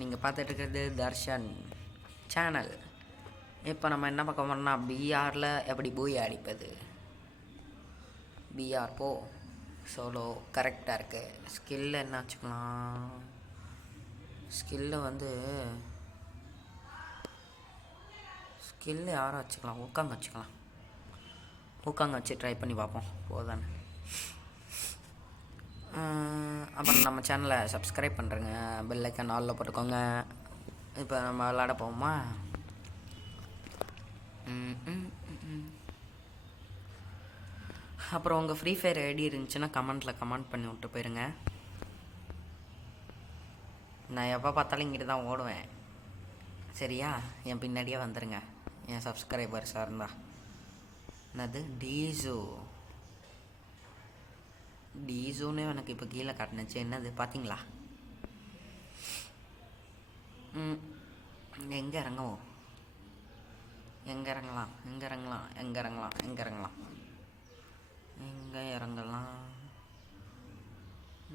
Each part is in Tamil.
நீங்கள் பார்த்துட்டு இருக்கிறது தர்ஷன் சேனல். இப்போ நம்ம என்ன பார்க்க போறோம்னா, பிஆரில் எப்படி பூயை அடிப்பது. பிஆர் போ சோலோ கரெக்டாக இருக்குது. ஸ்கில்லு என்ன வச்சுக்கலாம், ஸ்கில்லு யாரை வச்சுக்கலாம், ஊக்காங்க வச்சுக்கலாம். ஊக்காங்க வச்சு ட்ரை பண்ணி பார்ப்போம் போதானே. அப்புறம் நம்ம சேனலை சப்ஸ்கிரைப் பண்ணுறேங்க, பெல் ஐக்கான் ஆலில் போட்டுக்கோங்க. இப்போ நம்ம விளாட போவோமா. அப்புறம் உங்கள் ஃப்ரீ ஃபயர் ஐடி இருந்துச்சுன்னா கமெண்ட் பண்ணி விட்டு போயிருங்க. நான் எப்போ பார்த்தாலும் இங்கிட்டு தான் ஓடுவேன், சரியா? என் பின்னாடியே வந்துடுங்க, என் சப்ஸ்கிரைபர்ஸாக இருந்தா. என்னது டீசோன்னு எனக்கு இப்போ கீழே காட்டினுச்சு. என்னது பார்த்தீங்களா? எங்கே இறங்குவோம், எங்கே இறங்கலாம்,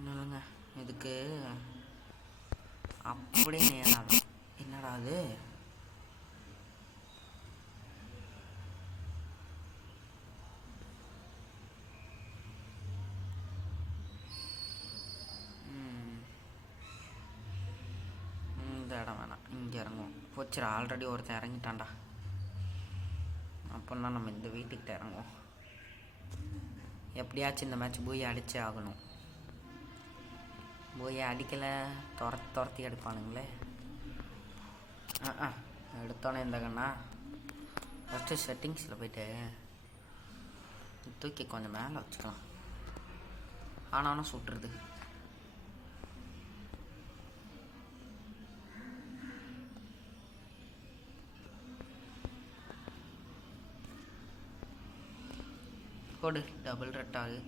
இல்லைங்க இதுக்கு அப்படியே நேராக. என்னடா அது? இந்த இடம் வேணாம், இங்கே இறங்குவோம். போச்சுரா, ஆல்ரெடி ஒருத்தன் இறங்கிட்டான்டா. அப்படின்னா நம்ம இந்த வீட்டுக்கிட்ட இறங்குவோம். எப்படியாச்சும் இந்த மேட்ச் பூயை அடிச்சே ஆகணும். பூயை அடிக்கலை, துரத்தி எடுப்பானுங்களே. எடுத்தோன்னே இந்த கண்ணா. ஃபஸ்ட்டு செட்டிங்ஸில் போய்ட்டு தூக்கி கொஞ்சம் மேலே வச்சுக்கலாம். ஆனாலும் சுட்டுருது. போடு, டபுள் ரெட் ஆகுது.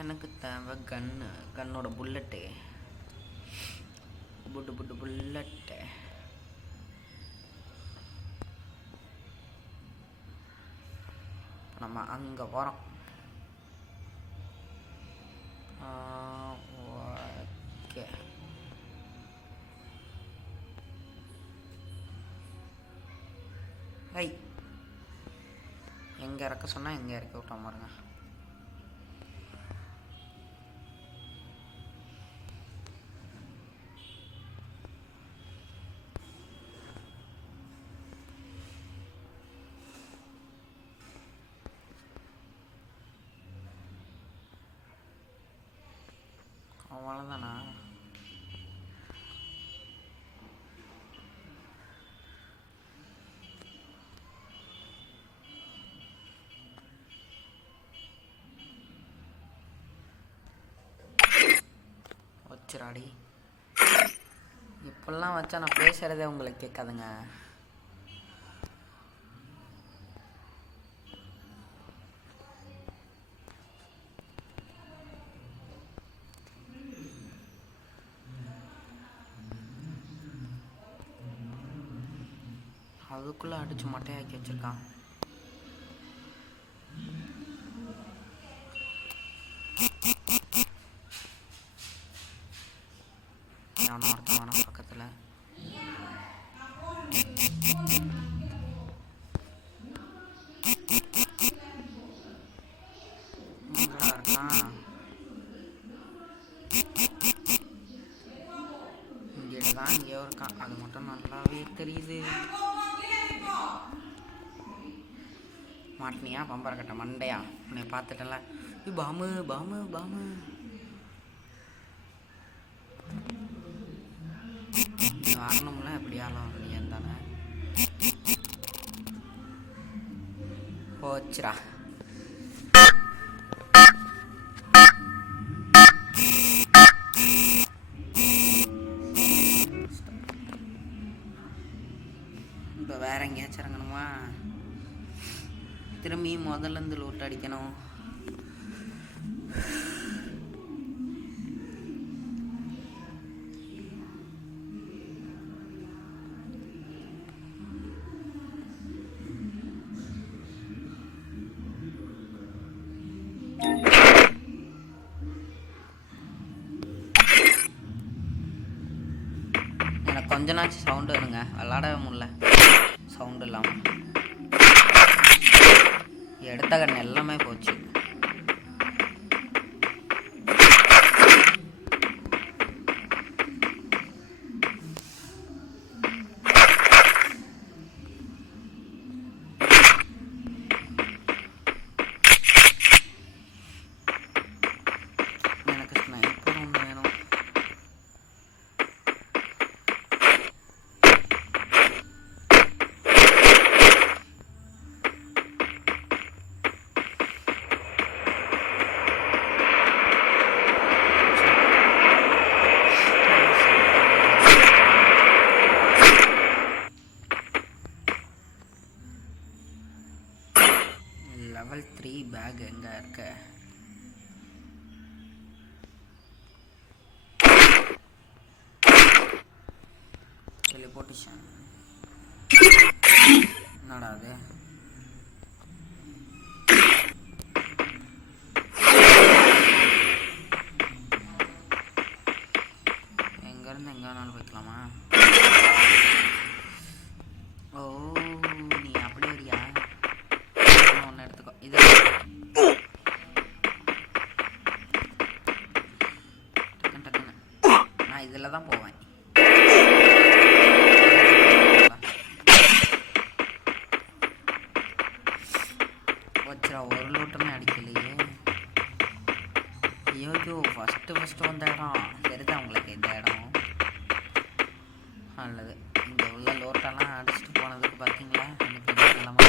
எனக்கு தேவை கன்னோட புல்லட்டு. புல்லட்டு. நம்ம அங்கே போகிறோம். ஓகே, ஹை எங்கே இறக்க சொன்னால் எங்கே இறக்கி விட்டா பாருங்க. அவ்வளோதானா? வச்சுராடி. இப்பெல்லாம் வச்சா நான் பேசுகிறதே உங்களுக்கு கேட்காதுங்க. அதுக்குள்ளே அடித்து மட்டையாக்கி வச்சுருக்கான். எவனோ ஒருத்தவன பக்கத்தில். இருக்கான் இங்கே தான், இங்கேயோ இருக்கான். அது மட்டும் நல்லாவே தெரியுது. மாட்டினியா பம்பர கட்ட மண்டையா? உன்னை பார்த்துட்டல. பாமு நீ வரணும்ல, எப்படியாலும் நீ தானே. போச்சுரா. இப்போ வேற எங்கேயாச்சும் இறங்கணுமா? திரும்பி முதல்லேருந்து லூட் அடிக்கணும். கொஞ்ச நாச்சும் சவுண்டு வேணுங்க, விளாடவே முடியல சவுண்டு இல்லாமல். எடுத்த கண் எல்லாமே போச்சு. எனக்கு ஸ்னைப்பர் ஒன்று வேணும். லெவல் 3 பேக் எங்கே இருக்க? டெலிபோர்டேஷன் என்னடா அது? எங்கேருந்து எங்கே வேணாலும் போய்க்கலாமா? ஓ, நீ அப்படி வரியா? ஒன்று எடுத்துக்கோ. இது டக்குன்னு டக்குன்னு நான் இதில் தான் போவேன். வச்சுரா, ஒரு லூட்டமே அடிக்கலையே. ஐயோ, ஃபஸ்ட்டு வந்த இடம் தெரியுதா உங்களுக்கு? இந்த இடம் நல்லது. இங்கே உள்ள லோட்டெல்லாம் அடிச்சுட்டு போனதுக்கு பார்த்தீங்களா எனக்கு நிலமா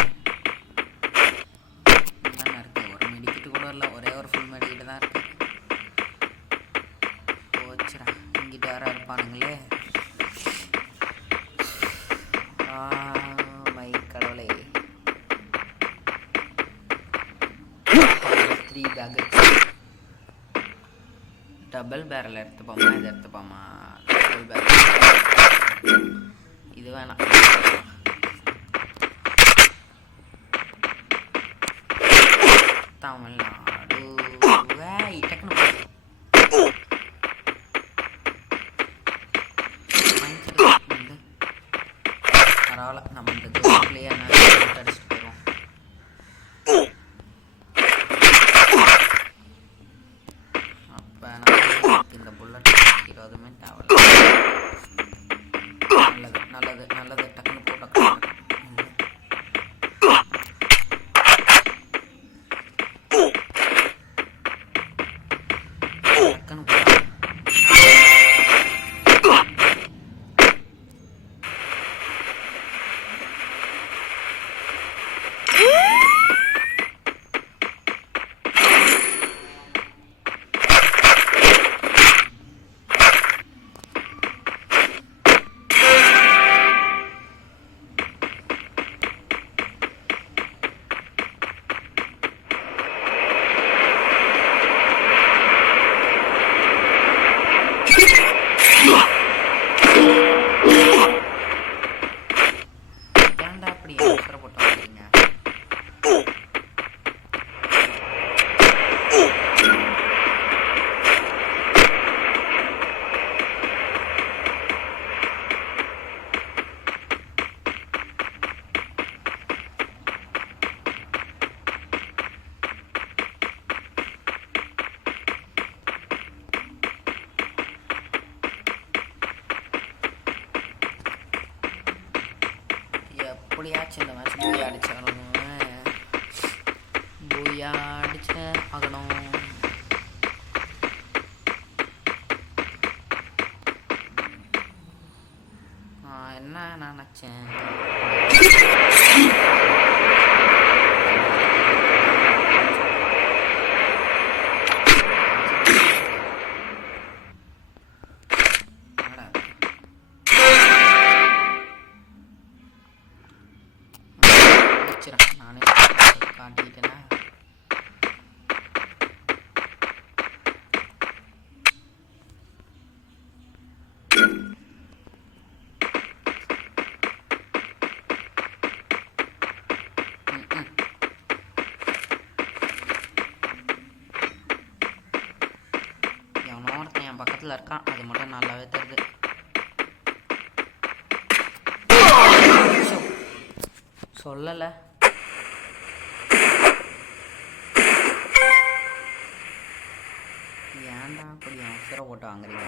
என்னென்ன இருக்குது? ஒரு மெடிக்கிட்டு கூட இல்லை, ஒரே ஒரு ஃபுல் மெடிக்கிட்டு தான் இருக்குது. போச்சுரா, இங்கிட்ட வேற இருப்பானுங்களே. மை கடவுளே. 3 பேக் டபுள் பேரல் எடுத்துப்போமா? இது எடுத்துப்போமா? டபுள் பேரல் இது வேணாம். தமிழ்நாடு டக்குன்னு பரவாயில்ல, நம்ம இந்த தூரத்துலேயே அடிச்சுட்டு போயிடுவோம். அப்போ இந்த புல்லட் எதுவுமே தேவையில்ல. நல்லது நல்லது நல்லது. டக்குன்னு போ, டக்குன்னு டக்குன்னு போ. எப்படியாச்சும் இந்த மேட்ச் பூயா அடிச்சாகணும். பூயா அடிச்சு ஆகணும். என்ன நினச்சேன்? நானே காட்டிக்கிட்டேன்னா எவனோ ஒருத்தன் என் பக்கத்தில் இருக்கான், அது மட்டும் நல்லாவே தெரியுது. சொல்லலை. ஏன்டா அப்படி அவசர போட்டு வாங்குறீங்க?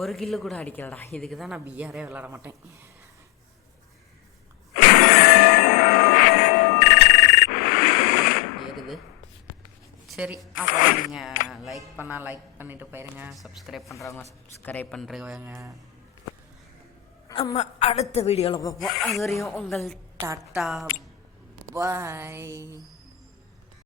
ஒரு கில்லு கூட அடிக்கலடா. இதுக்கு தான் நான் பிஆரே விளாட மாட்டேன். ஏறுது. சரி, அப்புறம் நீங்கள் லைக் பண்ணால் லைக் பண்ணிவிட்டு போயிருங்க. சப்ஸ்கிரைப் பண்ணுறவங்க சப்ஸ்கிரைப் பண்ணுறவங்க. நம்ம அடுத்த வீடியோவில் பார்ப்போம். அது வரையும் உங்கள் டாட்டா பாய்.